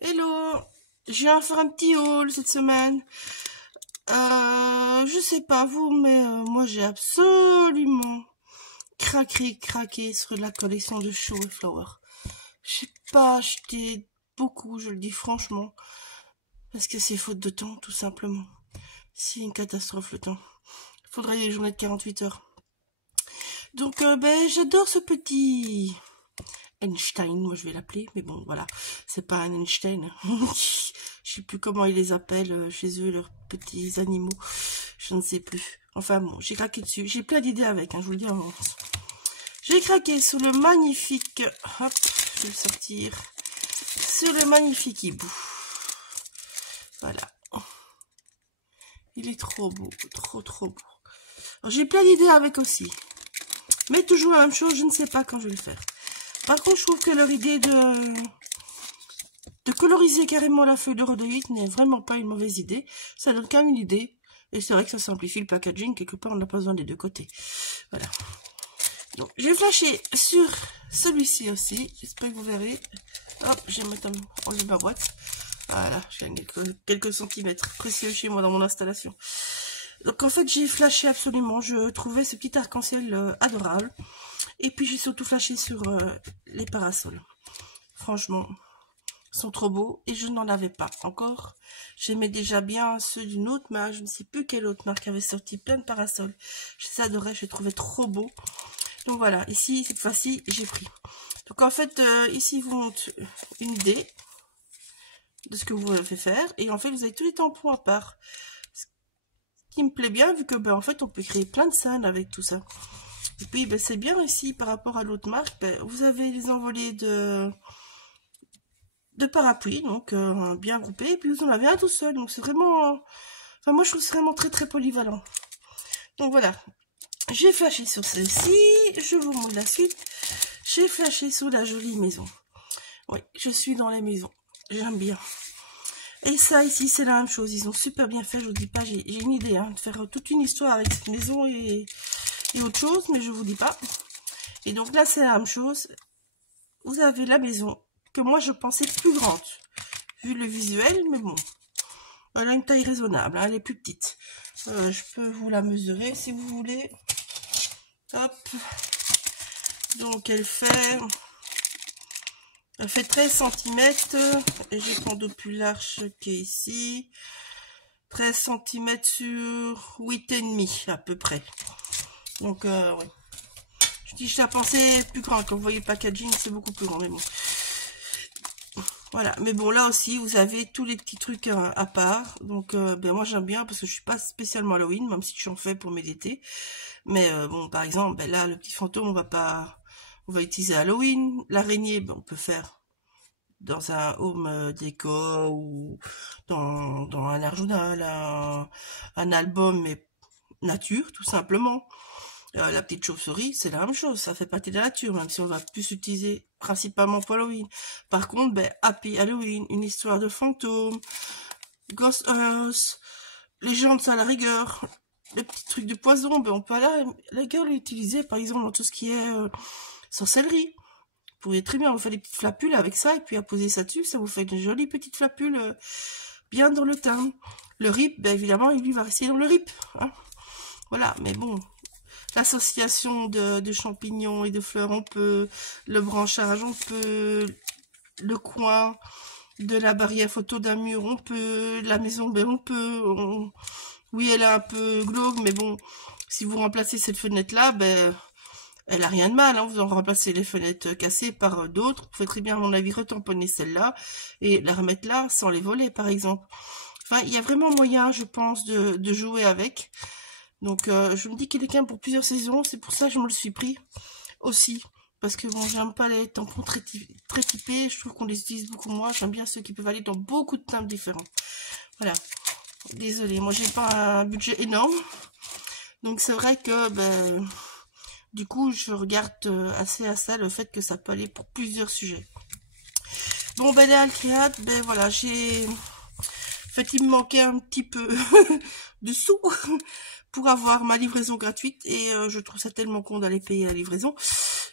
Hello, je viens faire un petit haul cette semaine. Je sais pas vous, mais moi j'ai absolument craqué sur la collection de Show et Flower. J'ai pas acheté beaucoup, je le dis franchement, parce que c'est faute de temps, tout simplement. C'est une catastrophe le temps. Il faudrait des journées de 48 heures. Donc, j'adore ce petit Einstein, moi je vais l'appeler, mais bon, voilà, c'est pas un Einstein. Je sais plus comment ils les appellent chez eux, leurs petits animaux. Je ne sais plus. Enfin bon, j'ai craqué dessus. J'ai plein d'idées avec, hein, je vous le dis en avance. J'ai craqué sur le magnifique... Hop, je vais le sortir. Sur le magnifique hibou. Voilà. Il est trop beau, trop beau. J'ai plein d'idées avec aussi. Mais toujours la même chose, je ne sais pas quand je vais le faire. Par contre, je trouve que leur idée de coloriser carrément la feuille de rhodolite n'est vraiment pas une mauvaise idée. Ça donne quand même une idée. Et c'est vrai que ça simplifie le packaging. Quelque part, on n'a pas besoin des deux côtés. Voilà. Donc, j'ai flashé sur celui-ci aussi. J'espère que vous verrez. Hop, je vais mettre enlever ma boîte. Voilà, j'ai quelques centimètres précieux chez moi dans mon installation. Donc, en fait, j'ai flashé absolument. Je trouvais ce petit arc-en-ciel adorable. Et puis, j'ai surtout flashé sur les parasols. Franchement, ils sont trop beaux. Et je n'en avais pas encore. J'aimais déjà bien ceux d'une autre marque. Je ne sais plus quelle autre marque avait sorti plein de parasols. Je les adorais, je les trouvais trop beaux. Donc voilà, ici, cette fois-ci, j'ai pris. Donc en fait, ici, vous montre une idée de ce que vous avez fait faire. Et en fait, vous avez tous les tampons à part. Ce qui me plaît bien, vu que, en fait, on peut créer plein de scènes avec tout ça. Et puis, c'est bien ici, par rapport à l'autre marque, vous avez les envolées de parapluies, donc bien groupés. Et puis, vous en avez un tout seul. Donc, c'est vraiment... Enfin, moi, je trouve que c'est vraiment très polyvalent. Donc, voilà. J'ai flashé sur celle-ci. Je vous montre la suite. J'ai flashé sur la jolie maison. Oui, je suis dans les maisons. J'aime bien. Et ça, ici, c'est la même chose. Ils ont super bien fait. Je vous dis pas, j'ai une idée, hein, de faire toute une histoire avec cette maison et autre chose, mais je vous dis pas. Et donc là, c'est la même chose. Vous avez la maison que moi, je pensais plus grande, vu le visuel, mais bon. Elle a une taille raisonnable, hein, elle est plus petite. Je peux vous la mesurer si vous voulez. Hop. Donc, elle fait 13 cm. Et j'ai prends de plus large qui est ici. 13 cm sur 8,5 à peu près. Donc, ouais. Je la pensais plus grande. Quand vous voyez le packaging, c'est beaucoup plus grand. Mais bon. Voilà. Mais bon, là aussi, vous avez tous les petits trucs à part. Donc, moi, j'aime bien parce que je suis pas spécialement Halloween, même si j'en fais pour mes étés. Mais bon, par exemple, là, le petit fantôme, on va utiliser Halloween. L'araignée, on peut faire dans un home déco ou dans un arjournal, un album, mais nature, tout simplement. La petite chauve-souris, c'est la même chose, ça fait partie de la nature, même si on va plus s'utiliser principalement pour Halloween. Par contre, Happy Halloween, une histoire de fantôme, Ghost Earth, légende, ça à la rigueur, les petits trucs de poison, on peut à la rigueur l'utiliser, par exemple, dans tout ce qui est sorcellerie. Vous pourriez très bien vous faire des petites flapules avec ça, et puis à poser ça dessus, ça vous fait une jolie petite flapule bien dans le teint. Le rip, évidemment, il lui va rester dans le rip. Hein. Voilà, mais bon, l'association de champignons et de fleurs, on peut, le branchage, on peut, le coin de la barrière photo d'un mur, on peut, la maison, on peut, oui, elle est un peu glauque, mais bon, si vous remplacez cette fenêtre-là, elle a rien de mal, hein, vous en remplacez les fenêtres cassées par d'autres. Vous pouvez très bien, à mon avis, retamponner celle-là et la remettre là sans les voler, par exemple. Enfin, il y a vraiment moyen, je pense, de jouer avec. Donc, je me dis qu'il est quand même pour plusieurs saisons. C'est pour ça que je me le suis pris aussi. Parce que bon, j'aime pas les tampons très typés. Je trouve qu'on les utilise beaucoup moins. J'aime bien ceux qui peuvent aller dans beaucoup de teintes différentes. Voilà. Désolée, moi j'ai pas un budget énorme. Donc c'est vrai que du coup je regarde assez à ça le fait que ça peut aller pour plusieurs sujets. Bon les Alcréat, voilà, j'ai... En fait il me manquait un petit peu de sous pour avoir ma livraison gratuite et je trouve ça tellement con d'aller payer la livraison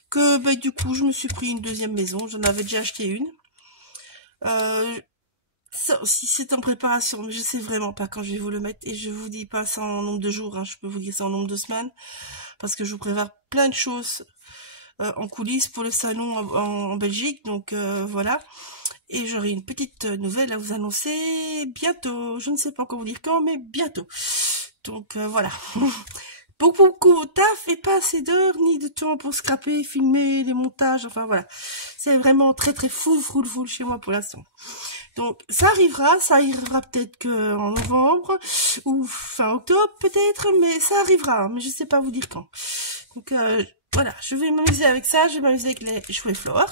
que du coup je me suis pris une deuxième maison. J'en avais déjà acheté une. Ça aussi, c'est en préparation, mais je sais vraiment pas quand je vais vous le mettre. Et je vous dis pas ça en nombre de jours, hein, je peux vous dire ça en nombre de semaines. Parce que je vous prépare plein de choses en coulisses pour le salon en Belgique. Donc voilà. Et j'aurai une petite nouvelle à vous annoncer bientôt. Je ne sais pas encore vous dire quand, mais bientôt. Donc voilà. Beaucoup de taf et pas assez d'heures ni de temps pour scraper, filmer, les montages. Enfin voilà. C'est vraiment très full chez moi pour l'instant. Donc ça arrivera peut-être que en novembre ou fin octobre peut-être, mais ça arrivera, mais je sais pas vous dire quand. Donc voilà, je vais m'amuser avec ça, je vais m'amuser avec les jouets Flore.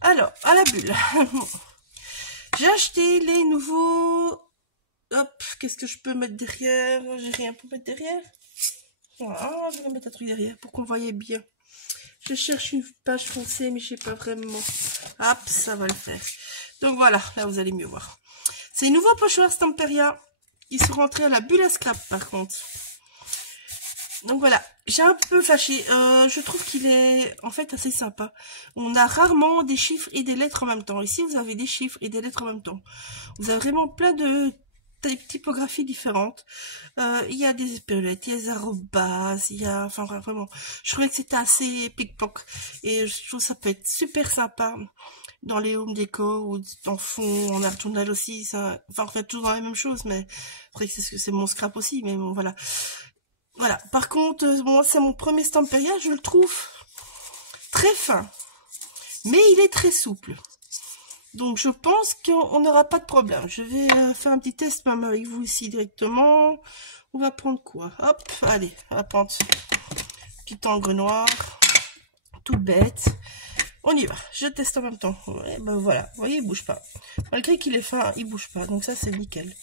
Alors, à la bulle. J'ai acheté les nouveaux... Hop, qu'est-ce que je peux mettre derrière? J'ai rien pour mettre derrière. Voilà, je vais mettre un truc derrière pour qu'on voyait bien. Je cherche une page foncée, mais je sais pas vraiment. Hop, ça va le faire. Donc voilà, là vous allez mieux voir. C'est les nouveaux pochoirs Stamperia. Ils sont rentrés à la bulle à scrap par contre. Donc voilà, j'ai un peu fâché. Je trouve qu'il est en fait assez sympa. On a rarement des chiffres et des lettres en même temps. Ici vous avez des chiffres et des lettres en même temps. Vous avez vraiment plein de typographies différentes. Il y a des épaulettes, il y a des arrobas, il y a... Enfin vraiment, je trouvais que c'était assez pic-poc. Et je trouve que ça peut être super sympa dans les home déco ou en fond, en art journal aussi. Ça... Enfin, en fait, toujours dans la même chose, mais après, c'est mon scrap aussi, mais bon, voilà. Voilà. Par contre, bon, c'est mon premier Stamperia, je le trouve très fin. Mais il est très souple. Donc, je pense qu'on n'aura pas de problème. Je vais faire un petit test même avec vous ici directement. On va prendre quoi? Hop, allez, on va prendre ce petit encre noir. Tout bête. On y va. Je teste en même temps. Ouais, ben voilà. Vous voyez, il bouge pas. Malgré qu'il est fin, il bouge pas. Donc ça, c'est nickel.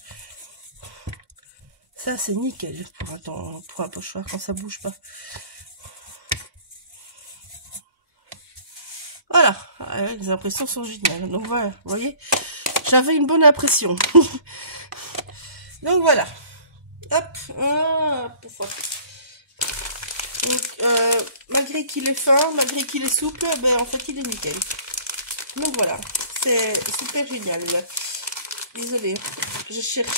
Ça, c'est nickel pour un pochoir quand ça bouge pas. Voilà, les impressions sont géniales. Donc voilà, vous voyez, j'avais une bonne impression. Donc voilà. Hop, donc, malgré qu'il est fin, malgré qu'il est souple, ben en fait il est nickel. Donc voilà, c'est super génial. Désolée, je cherche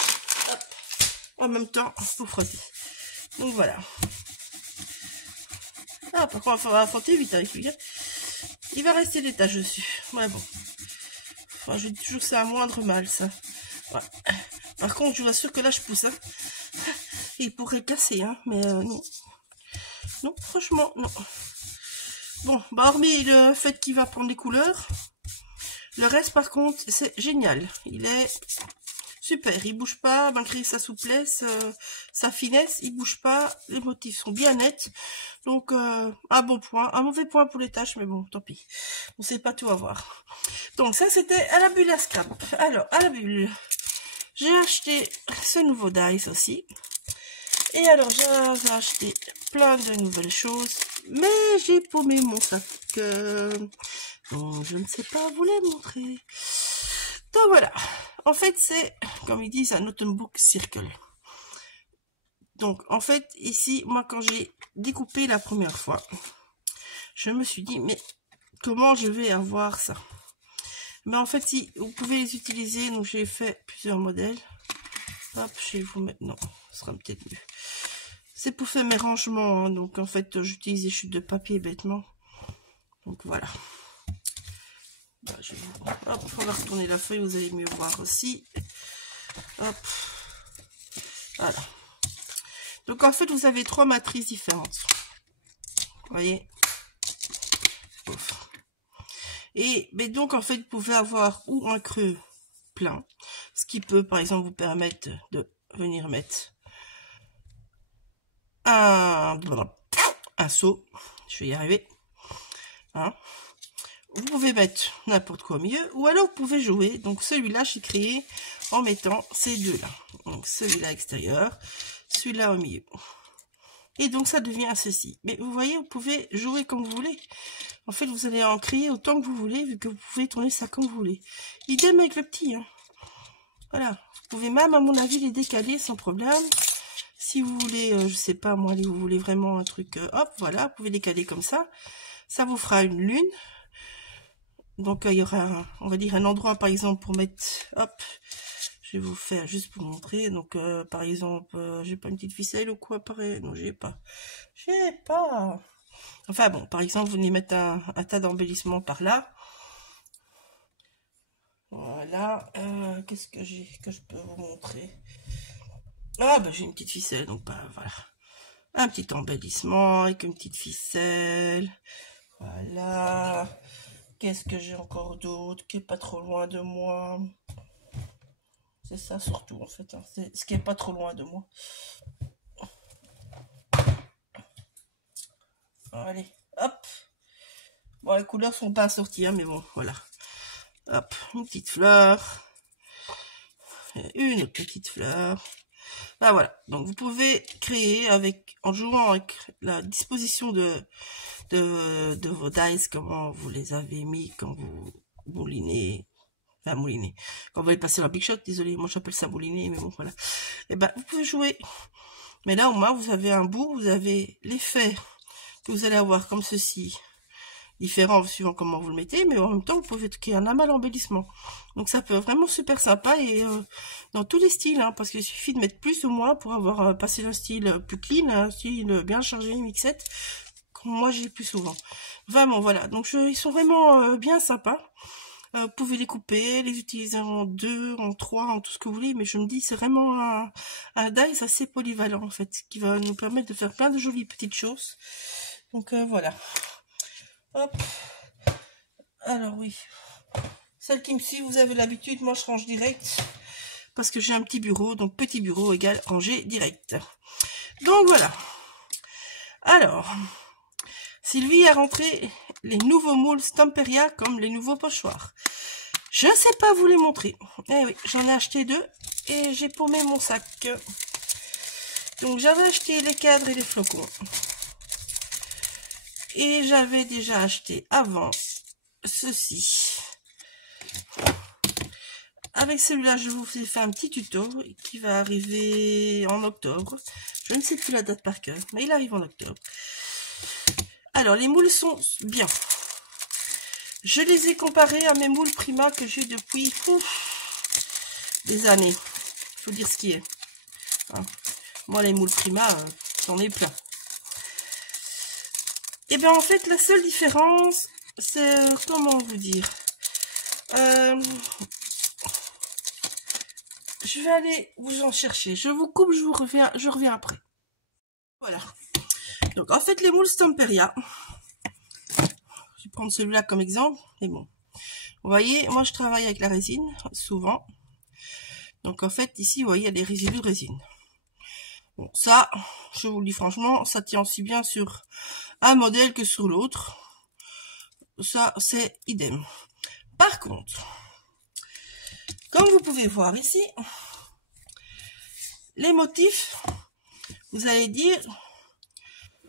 hop, en même temps pour frotter. Donc voilà. Ah, par contre, il va frotter vite avec lui. Il va rester des taches dessus. Ouais, bon. Enfin, je dis toujours que c'est un moindre mal, ça. Ouais. Par contre, je vous assure que là, je pousse. Hein. Il pourrait casser, hein, mais non. Non, franchement, non. Bon, bah, hormis le fait qu'il va prendre des couleurs, le reste, par contre, c'est génial. Il est super. Il bouge pas, malgré sa souplesse, sa finesse, il bouge pas. Les motifs sont bien nets. Donc, un bon point. Un mauvais point pour les tâches, mais bon, tant pis. On sait pas tout avoir. Donc, ça, c'était à la bulle à scrap. Alors, à la bulle, j'ai acheté ce nouveau dice aussi. Et alors, j'avais acheté plein de nouvelles choses. Mais j'ai paumé mon sac. Donc, je ne sais pas vous les montrer. Donc, voilà. En fait, c'est, comme ils disent, un Autumn Book Circle. Donc, en fait, ici, moi, quand j'ai découpé la première fois, je me suis dit, mais comment je vais avoir ça? Mais en fait, si vous pouvez les utiliser, donc j'ai fait plusieurs modèles. Hop, je vais vous mettre, non, ce sera peut-être mieux. C'est pour faire mes rangements, hein, donc en fait, j'utilise des chutes de papier bêtement. Donc, voilà. Bah, hop, on va retourner la feuille, vous allez mieux voir aussi. Hop, voilà. Donc, en fait, vous avez 3 matrices différentes. Vous voyez? Et mais donc, en fait, vous pouvez avoir ou un creux plein, ce qui peut, par exemple, vous permettre de venir mettre un seau. Je vais y arriver. Hein? Vous pouvez mettre n'importe quoi au milieu, ou alors vous pouvez jouer. Donc, celui-là, j'ai créé en mettant ces deux-là. Donc, celui-là extérieur, celui-là au milieu. Et donc, ça devient ceci. Mais vous voyez, vous pouvez jouer comme vous voulez. En fait, vous allez en créer autant que vous voulez, vu que vous pouvez tourner ça comme vous voulez. Idem avec le petit. Hein. Voilà. Vous pouvez même, à mon avis, les décaler sans problème. Si vous voulez, je sais pas, moi, vous voulez vraiment un truc, hop, voilà, vous pouvez décaler comme ça. Ça vous fera une lune. Donc il y aura, on va dire, un endroit par exemple pour mettre, hop, je vais vous faire juste pour montrer. Donc par exemple, j'ai pas une petite ficelle ou quoi, pareil, non j'ai pas. Enfin bon, par exemple, vous venez mettre un tas d'embellissements par là. Voilà, qu'est-ce que j'ai que je peux vous montrer? Ah bah j'ai une petite ficelle, donc bah voilà. Un petit embellissement avec une petite ficelle. Voilà. Qu'est-ce que j'ai encore d'autre qui est pas trop loin de moi? C'est ça surtout en fait, hein. C'est ce qui est pas trop loin de moi. Allez, hop. Bon, les couleurs sont pas assorties, hein, mais bon, voilà. Hop, une petite fleur. Une autre petite fleur. Ah voilà, donc vous pouvez créer en jouant avec la disposition de vos dice, comment vous les avez mis quand vous moulinez. Enfin, mouliner. Quand vous allez passer la big shot, désolé, moi j'appelle ça mouliner, mais bon, voilà. Et ben, vous pouvez jouer. Mais là, au moins, vous avez un bout, vous avez l'effet que vous allez avoir comme ceci, différent suivant comment vous le mettez, mais en même temps, vous pouvez créer un amas d'embellissement. Donc ça peut être vraiment super sympa et dans tous les styles, hein, parce qu'il suffit de mettre plus ou moins pour avoir passé d'un style plus clean à un style bien chargé, mixette, comme moi j'ai plus souvent. Vraiment, voilà. Donc ils sont vraiment bien sympas. Vous pouvez les couper, les utiliser en 2, en 3, en tout ce que vous voulez, mais je me dis c'est vraiment un dice assez polyvalent en fait, qui va nous permettre de faire plein de jolies petites choses. Donc voilà. Hop. Alors oui. Celle qui me suit, vous avez l'habitude, moi je range direct, parce que j'ai un petit bureau, donc petit bureau égale ranger direct. Donc voilà. Alors, Sylvie a rentré les nouveaux moules Stamperia comme les nouveaux pochoirs. Je ne sais pas vous les montrer. Eh oui, j'en ai acheté 2 et j'ai paumé mon sac. Donc j'avais acheté les cadres et les flocons. Et j'avais déjà acheté avant ceci. Avec celui-là, je vous ai fait un petit tuto qui va arriver en octobre. Je ne sais plus la date par cœur, mais il arrive en octobre. Alors, les moules sont bien. Je les ai comparés à mes moules Prima que j'ai depuis des années. Il faut dire ce qui est. Hein. Moi, les moules Prima, j'en ai plein. Et bien, en fait, la seule différence, c'est, comment vous dire, je vais aller vous en chercher. Je vous coupe, je reviens après. Voilà. Donc, en fait, les moules Stamperia, je vais prendre celui-là comme exemple, mais bon. Vous voyez, moi, je travaille avec la résine, souvent. Donc, en fait, ici, vous voyez, il y a des résidus de résine. Bon, ça, je vous le dis franchement, ça tient aussi bien sur un modèle que sur l'autre. Ça, c'est idem. Par contre, comme vous pouvez voir ici, les motifs, vous allez dire,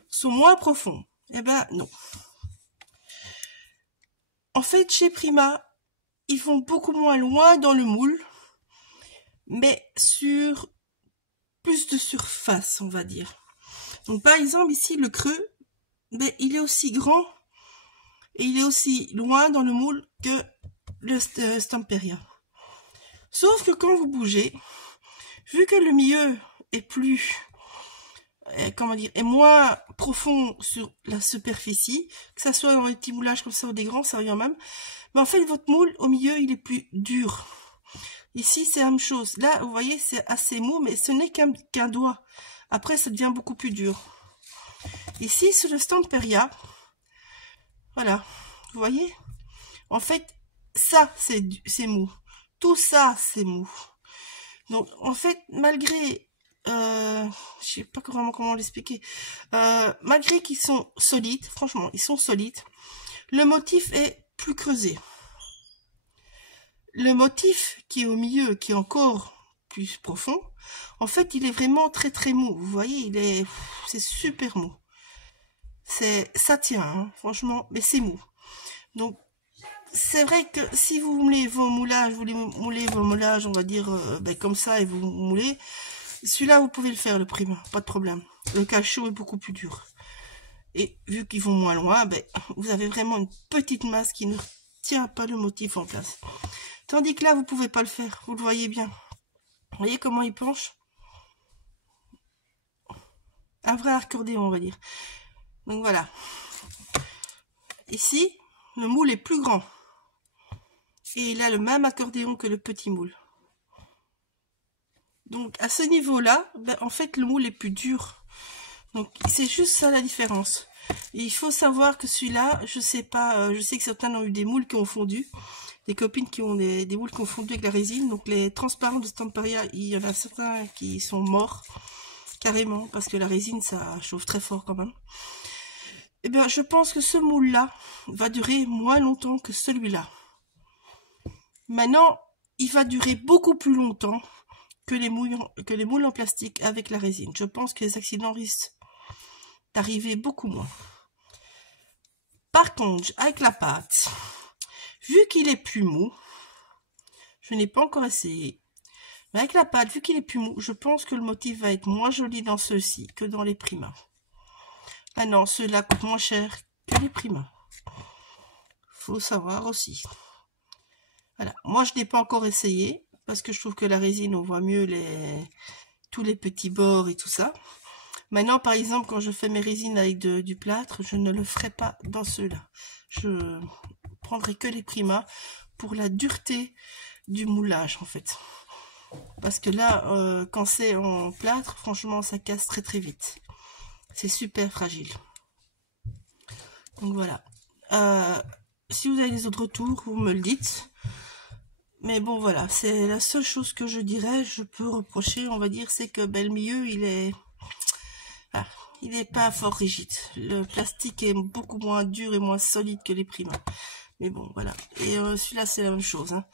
sont moins profonds. Eh ben, non. En fait, chez Prima, ils vont beaucoup moins loin dans le moule, mais sur plus de surface, on va dire. Donc, par exemple, ici, le creux, mais il est aussi grand et il est aussi loin dans le moule que le Stamperia. Sauf que quand vous bougez, vu que le milieu est plus, comment dire, est moins profond sur la superficie, que ça soit dans les petits moulages comme ça ou des grands, ça revient même, mais en fait, votre moule, au milieu, il est plus dur. Ici, c'est la même chose. Là, vous voyez, c'est assez mou, mais ce n'est qu'un doigt. Après, ça devient beaucoup plus dur. Ici, sur le Stamperia, voilà, vous voyez, en fait, ça, c'est mou. Tout ça, c'est mou. Donc, en fait, malgré, je sais pas vraiment comment l'expliquer, malgré qu'ils sont solides, franchement, ils sont solides, le motif est plus creusé. Le motif qui est au milieu, qui est encore plus profond, en fait, il est vraiment très très mou. Vous voyez, c'est super mou. Ça tient, hein, franchement, mais c'est mou. Donc, c'est vrai que si vous moulez vos moulages, on va dire, comme ça, et vous moulez, celui-là, vous pouvez le faire, le Prima, pas de problème. Le cachot est beaucoup plus dur. Et vu qu'ils vont moins loin, vous avez vraiment une petite masse qui ne tient pas le motif en place. Tandis que là, vous pouvez pas le faire. Vous le voyez bien. Vous voyez comment il penche? Un vrai accordéon, on va dire. Donc voilà. Ici, le moule est plus grand. Et il a le même accordéon que le petit moule. Donc à ce niveau-là, ben, en fait, le moule est plus dur. Donc c'est juste ça la différence. Et il faut savoir que celui-là, je sais pas, je sais que certains ont eu des moules qui ont fondu. Des copines qui ont des moules qui ont fondu avec la résine. Donc les transparents de Stamperia, il y en a certains qui sont morts. Carrément, parce que la résine, ça chauffe très fort quand même. Eh bien, je pense que ce moule-là va durer moins longtemps que celui-là. Maintenant, il va durer beaucoup plus longtemps que les moules en plastique avec la résine. Je pense que les accidents risquent d'arriver beaucoup moins. Par contre, avec la pâte, vu qu'il est plus mou, je n'ai pas encore essayé, mais avec la pâte, vu qu'il est plus mou, je pense que le motif va être moins joli dans ceux-ci que dans les Prima. Ah non, ceux-là coûtent moins cher que les Prima. Faut savoir aussi. Voilà, moi je n'ai pas encore essayé, parce que je trouve que la résine, on voit mieux tous les petits bords et tout ça. Maintenant, par exemple, quand je fais mes résines avec du plâtre, je ne le ferai pas dans ceux-là. Je prendrai que les Prima pour la dureté du moulage, en fait. Parce que là, quand c'est en plâtre, franchement, ça casse très très vite. C'est super fragile. Donc voilà. Si vous avez des autres retours, vous me le dites. Mais bon, voilà. C'est la seule chose que je dirais, je peux reprocher, on va dire, c'est que ben, le milieu, il est... Ah, il n'est pas fort rigide. Le plastique est beaucoup moins dur et moins solide que les Prima. Mais bon, voilà. Et celui-là, c'est la même chose, hein.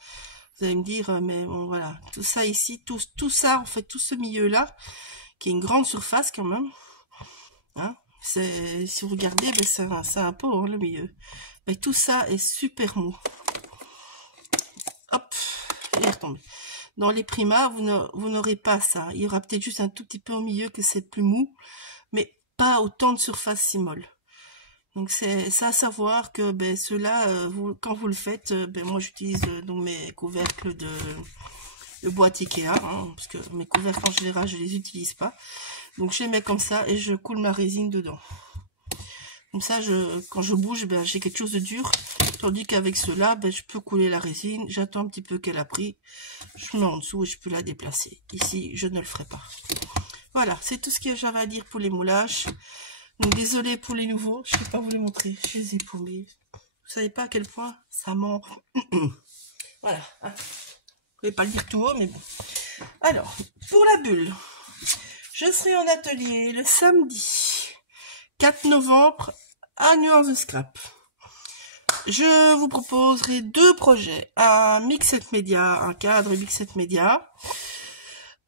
Vous allez me dire, mais bon, voilà. Tout ça ici, tout ça, en fait, tout ce milieu-là, qui est une grande surface quand même. Hein, si vous regardez, ben, c'est un pot, hein, le milieu. Mais tout ça est super mou. Hop, il est retombé. Dans les Prima, vous n'aurez pas ça. Il y aura peut-être juste un tout petit peu au milieu que c'est plus mou, mais pas autant de surface si molle. Donc c'est ça à savoir que ben, ceux-là, quand vous le faites, ben, moi j'utilise donc mes couvercles de boîte Ikea, hein, parce que mes couvercles en général je les utilise pas. Donc je les mets comme ça et je coule ma résine dedans. Comme ça, quand je bouge, ben, j'ai quelque chose de dur. Tandis qu'avec ceux-là, ben, je peux couler la résine. J'attends un petit peu qu'elle a pris. Je mets en dessous et je peux la déplacer. Ici, je ne le ferai pas. Voilà, c'est tout ce que j'avais à dire pour les moulages. Donc désolé pour les nouveaux, je ne vais pas vous les montrer, je les ai paumés. Vous savez pas à quel point ça ment. Voilà, hein. Je ne vais pas le dire tout haut, mais bon. Alors, pour la bulle, je serai en atelier le samedi 4 novembre à Nuance de Scrap. Je vous proposerai 2 projets, un mixed media, un cadre mixed media,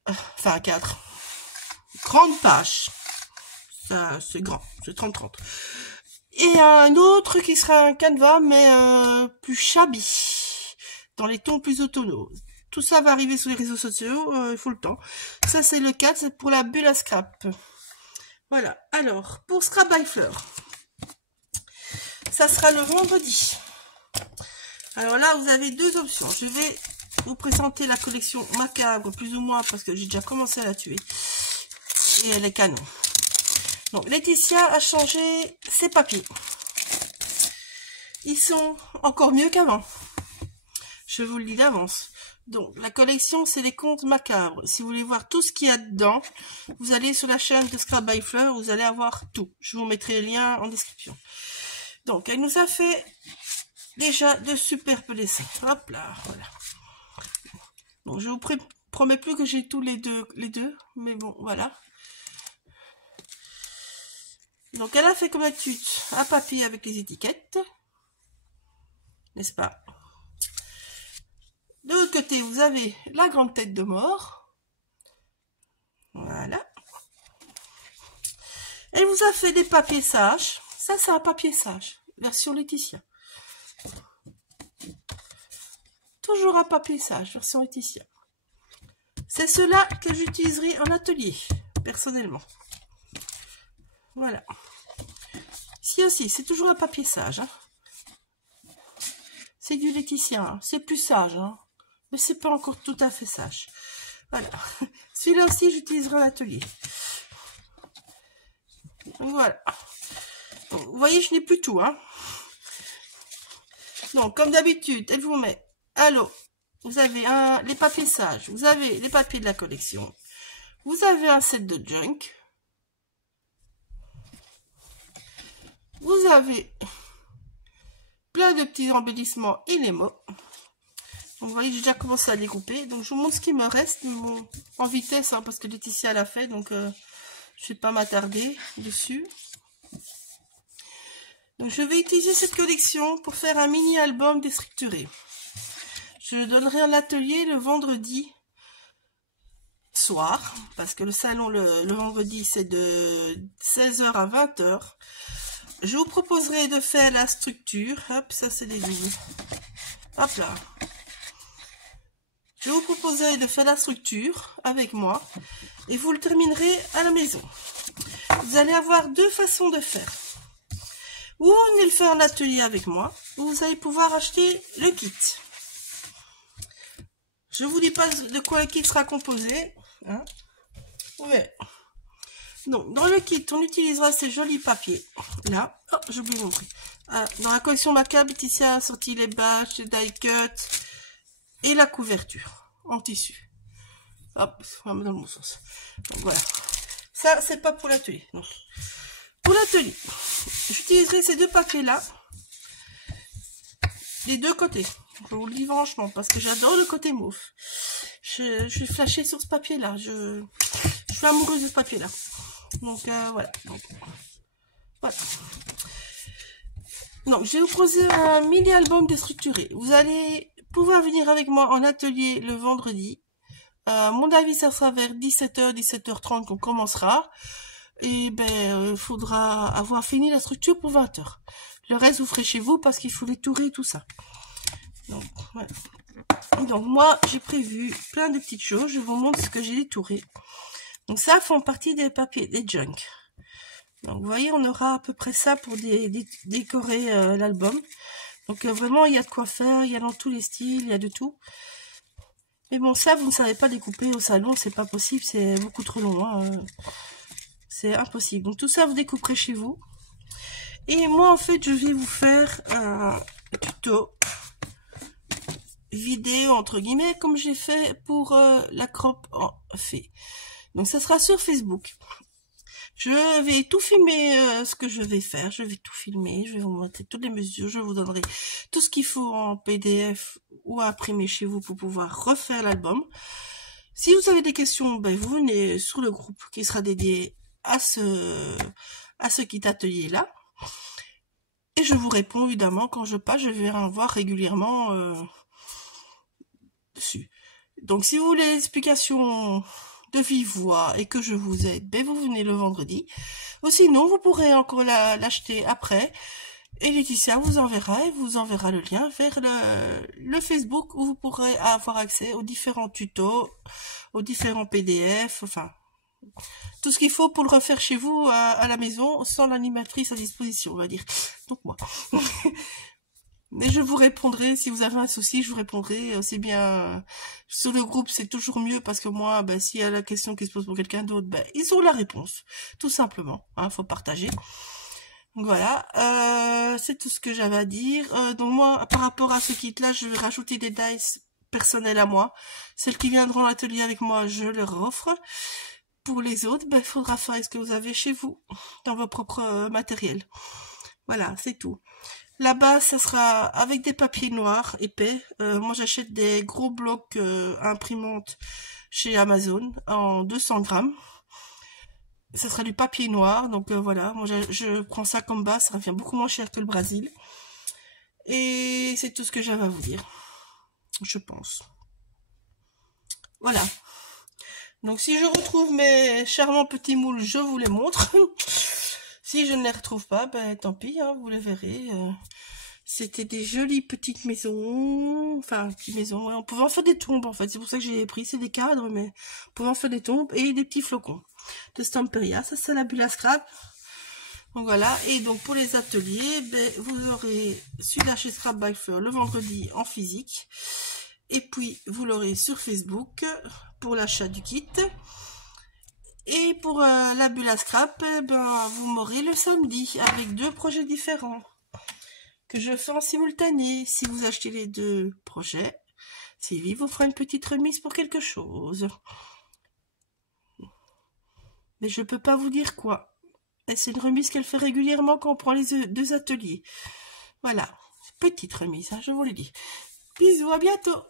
enfin un cadre, grande page. Ça, c'est grand, c'est 30-30. Et un autre qui sera un canevas, mais plus shabby, dans les tons plus automnaux. Tout ça va arriver sur les réseaux sociaux, il faut le temps. Ça, c'est le cadre, c'est pour la bulle à scrap. Voilà, alors, pour Scrap by Fleur, ça sera le vendredi. Alors là, vous avez 2 options. Je vais vous présenter la collection Macabre, plus ou moins, parce que j'ai déjà commencé à la tuer. Et elle est canon. Donc, Laetitia a changé ses papiers. Ils sont encore mieux qu'avant. Je vous le dis d'avance. Donc, la collection, c'est les contes macabres. Si vous voulez voir tout ce qu'il y a dedans, vous allez sur la chaîne de Scrap by Fleur, vous allez avoir tout. Je vous mettrai le lien en description. Donc, elle nous a fait déjà de superbes dessins. Hop là, voilà. Bon, je vous promets plus que j'ai tous les deux, mais bon, voilà. Donc, elle a fait comme d'habitude un papier avec les étiquettes. N'est-ce pas? De l'autre côté, vous avez la grande tête de mort. Voilà. Elle vous a fait des papiers sages. Ça, c'est un papier sage. Version Laetitia. Toujours un papier sage. Version Laetitia. C'est cela que j'utiliserai en atelier, personnellement. Voilà. Ici aussi, c'est toujours un papier sage. Hein. C'est du Laetitia, hein. C'est plus sage, hein. Mais c'est pas encore tout à fait sage. Voilà. Celui-là aussi, j'utiliserai en atelier. Donc voilà. Donc, vous voyez, je n'ai plus tout, hein. Donc, comme d'habitude, elle vous met à l'eau. Vous avez les papiers sages. Vous avez les papiers de la collection. Vous avez un set de junk. Vous avez plein de petits embellissements et les mots. Donc, vous voyez, j'ai déjà commencé à les couper. Donc, je vous montre ce qui me reste. Bon, en vitesse, hein, parce que Laetitia l'a fait. Donc, je ne vais pas m'attarder dessus. Donc, je vais utiliser cette collection pour faire un mini-album déstructuré. Je le donnerai en atelier le vendredi soir. Parce que le salon, le vendredi, c'est de 16h à 20h. Je vous proposerai de faire la structure. Hop, ça, c'est des doubles. Hop là. Je vous proposerai de faire la structure avec moi et vous le terminerez à la maison. Vous allez avoir deux façons de faire. Ou vous venez le faire en atelier avec moi, ou vous allez pouvoir acheter le kit. Je ne vous dis pas de quoi le kit sera composé. Hein. Ouais. Donc, dans le kit, on utilisera ces jolis papiers. Là, oh, j'ai oublié de montrer. Dans la collection Macabre, Laetitia a sorti les bâches, les die cuts et la couverture en tissu. Hop, on va mettre dans le bon sens. Donc, voilà. Ça, c'est pas pour l'atelier. Pour l'atelier, j'utiliserai ces deux papiers-là. Les deux côtés. Je vous le dis franchement, parce que j'adore le côté mauve. Je suis flashée sur ce papier-là. Je suis amoureuse de ce papier-là. Donc, voilà. Donc, voilà. Donc, je vais vous proposer un mini-album déstructuré. Vous allez pouvoir venir avec moi en atelier le vendredi. Mon avis, ça sera vers 17h, 17h30 qu'on commencera. Et ben, il faudra avoir fini la structure pour 20h. Le reste, vous ferez chez vous parce qu'il faut les tourer, tout ça. Donc, voilà. Donc, moi, j'ai prévu plein de petites choses. Je vous montre ce que j'ai détouré. Donc, ça font partie des papiers, des junk. Donc, vous voyez, on aura à peu près ça pour décorer l'album. Donc, vraiment, il y a de quoi faire. Il y a dans tous les styles, il y a de tout. Mais bon, ça, vous ne savez pas découper au salon. C'est pas possible. C'est beaucoup trop long. Hein. C'est impossible. Donc, tout ça, vous découperez chez vous. Et moi, en fait, je vais vous faire un tuto vidéo, entre guillemets, comme j'ai fait pour la crop en fée. Donc, ça sera sur Facebook. Je vais tout filmer ce que je vais faire. Je vais tout filmer. Je vais vous montrer toutes les mesures. Je vous donnerai tout ce qu'il faut en PDF ou à imprimer chez vous pour pouvoir refaire l'album. Si vous avez des questions, ben, vous venez sur le groupe qui sera dédié à ce kit atelier-là. Et je vous réponds évidemment quand je passe. Je vais en voir régulièrement dessus. Donc, si vous voulez l'explication de vive voix et que je vous aide, ben vous venez le vendredi. Ou sinon, vous pourrez encore l'acheter après. Et Laetitia vous enverra et vous enverra le lien vers le Facebook où vous pourrez avoir accès aux différents tutos, aux différents PDF, enfin, tout ce qu'il faut pour le refaire chez vous à la maison sans l'animatrice à disposition, on va dire. Donc moi. Mais je vous répondrai, si vous avez un souci, je vous répondrai. C'est bien, sur le groupe, c'est toujours mieux parce que moi, ben, s'il y a la question qui se pose pour quelqu'un d'autre, ben, ils ont la réponse. Tout simplement, hein, faut partager. Donc voilà, c'est tout ce que j'avais à dire. Donc moi, par rapport à ce kit-là, je vais rajouter des dice personnels à moi. Celles qui viendront à l'atelier avec moi, je leur offre. Pour les autres, ben, il faudra faire ce que vous avez chez vous, dans vos propres matériels. Voilà, c'est tout. Là-bas, ça sera avec des papiers noirs épais. Moi, j'achète des gros blocs imprimantes chez Amazon en 200 grammes. Ça sera du papier noir. Donc voilà, moi, je prends ça comme base. Ça revient beaucoup moins cher que le Brésil. Et c'est tout ce que j'avais à vous dire, je pense. Voilà. Donc, si je retrouve mes charmants petits moules, je vous les montre. Si je ne les retrouve pas, ben tant pis, hein, vous les verrez. C'était des jolies petites maisons, enfin petites maisons. Ouais, on pouvait en faire des tombes en fait. C'est pour ça que j'ai pris. C'est des cadres, mais on pouvait en faire des tombes et des petits flocons de Stamperia. Ça c'est la bulle à scrap. Donc voilà, et donc pour les ateliers, ben, vous aurez celui-là chez Scrap by Fleur le vendredi en physique. Et puis vous l'aurez sur Facebook pour l'achat du kit. Et pour la bulle à scrap, ben, vous m'aurez le samedi avec 2 projets différents que je fais en simultané. Si vous achetez les 2 projets, Sylvie vous fera une petite remise pour quelque chose. Mais je peux pas vous dire quoi. Et c'est une remise qu'elle fait régulièrement quand on prend les 2 ateliers. Voilà, petite remise, hein, je vous le dis. Bisous, à bientôt.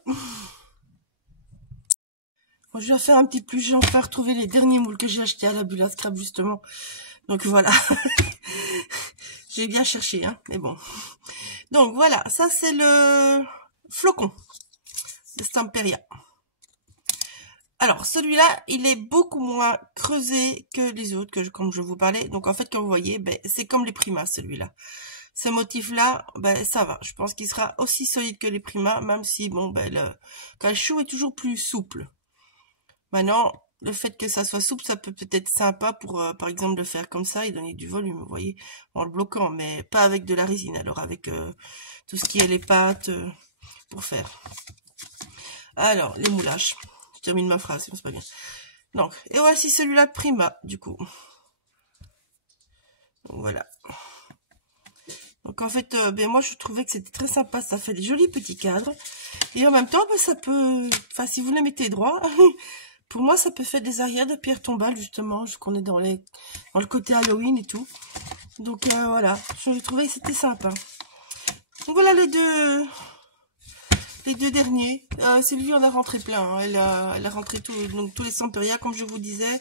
Bon, je vais faire un petit plus, j'ai enfin retrouvé les derniers moules que j'ai achetés à la bulle à scrap justement. Donc voilà, j'ai bien cherché, hein, mais bon. Donc voilà, ça c'est le flocon de Stamperia. Alors celui-là, il est beaucoup moins creusé que les autres, comme je vous parlais. Donc en fait, quand vous voyez, ben, c'est comme les Prima celui-là. Ce motif-là, ben, ça va. Je pense qu'il sera aussi solide que les Prima, même si, bon, ben, le caoutchouc est toujours plus souple. Maintenant, le fait que ça soit souple, ça peut être sympa pour, par exemple, le faire comme ça et donner du volume, vous voyez, en le bloquant, mais pas avec de la résine, alors avec tout ce qui est les pâtes pour faire. Alors, les moulages. Je termine ma phrase, c'est pas bien. Donc, et voici celui-là de Prima, du coup. Donc, voilà. Donc, en fait, ben, moi, je trouvais que c'était très sympa, ça fait des jolis petits cadres. Et en même temps, ben, ça peut, enfin, si vous les mettez droit, pour moi, ça peut faire des arrières de pierre tombale, justement, qu'on est dans le côté Halloween et tout. Donc, voilà, je trouvais que c'était sympa. Donc, voilà les deux derniers. Sylvie en a rentré plein, hein. Elle a rentré donc tous les Stamperia, comme je vous disais.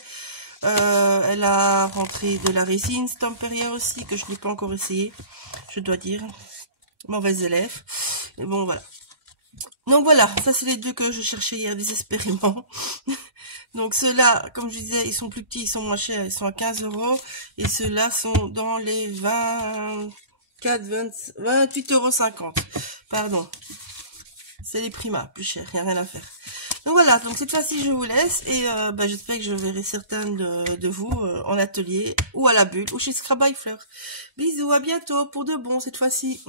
Elle a rentré de la résine Stamperia aussi, que je n'ai pas encore essayé, je dois dire. Mauvaise élève. Mais bon, voilà. Donc voilà, ça c'est les 2 que je cherchais hier désespérément. Donc ceux-là, comme je disais, ils sont plus petits, ils sont moins chers, ils sont à 15 €. Et ceux-là sont dans les 28,50 €. Pardon. C'est les Prima, plus cher, il n'y a rien à faire. Donc voilà, donc cette fois-ci je vous laisse et ben, j'espère que je verrai certaines de vous en atelier ou à la bulle ou chez Scrap by Fleur. Bisous, à bientôt pour de bon cette fois-ci.